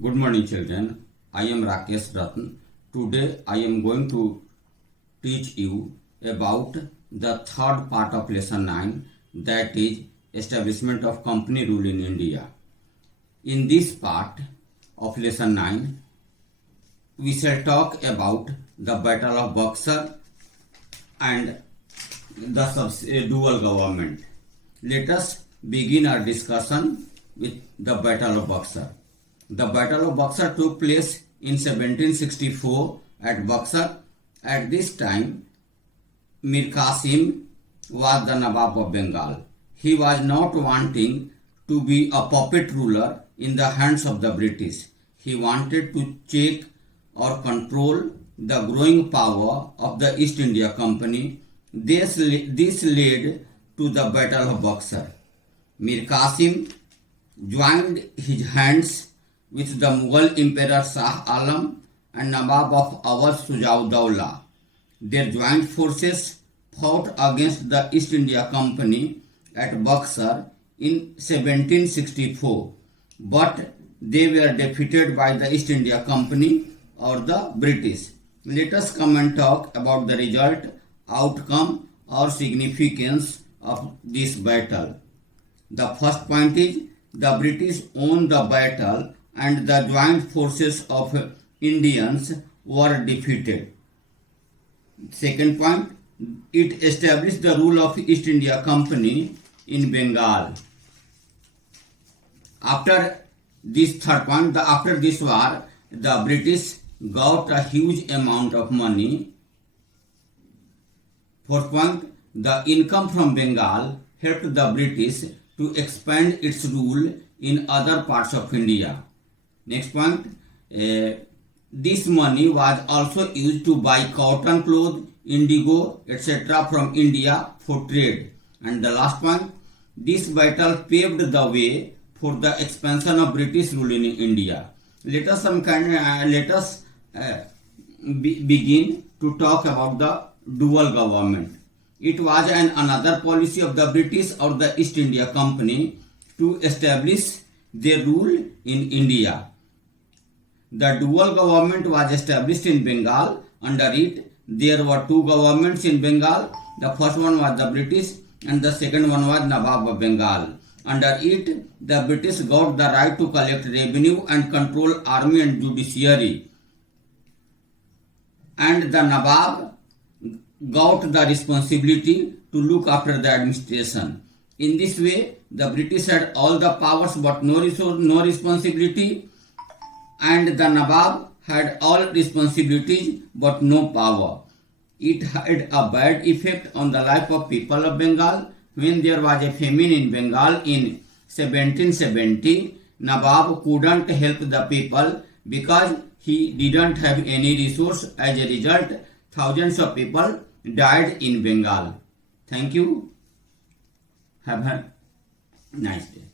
Good morning, children. I am Rakesh Ratn. Today I am going to teach you about the third part of lesson 9, that is establishment of company rule in India. In this part of lesson 9, we shall talk about the Battle of Buxar and the dual government. Let us begin our discussion with the Battle of Buxar. The Battle of Buxar took place in 1764 at Buxar. At this time, Mir Qasim was the Nawab of Bengal. He was not wanting to be a puppet ruler in the hands of the British. He wanted to check or control the growing power of the East India Company. This led to the Battle of Buxar. Mir Qasim joined his hands with the Mughal Emperor Shah Alam and Nawab of Awadh Shujauddaulah. Their joint forces fought against the East India Company at Buxar in 1764, but they were defeated by the East India Company or the British. Let us come and talk about the result, outcome or significance of this battle. The first point is the British won the battle and the joint forces of Indians were defeated. Second point, it established the rule of East India Company in Bengal. After this third point, after this war, the British got a huge amount of money. Fourth point, the income from Bengal helped the British to expand its rule in other parts of India. Next point, this money was also used to buy cotton cloth, indigo, etc. from India for trade. And the last point, this battle paved the way for the expansion of British rule in India. Let us begin to talk about the dual government. It was another policy of the British or the East India Company to establish their rule in India. The dual government was established in Bengal. Under it, there were two governments in Bengal. The first one was the British and the second one was Nawab of Bengal. Under it, the British got the right to collect revenue and control army and judiciary. And the Nawab got the responsibility to look after the administration. In this way, the British had all the powers but no responsibility, and the Nawab had all responsibilities but no power. It had a bad effect on the life of people of Bengal. When there was a famine in Bengal in 1770, Nawab couldn't help the people because he didn't have any resource. As a result, thousands of people died in Bengal. Thank you. Have a nice day.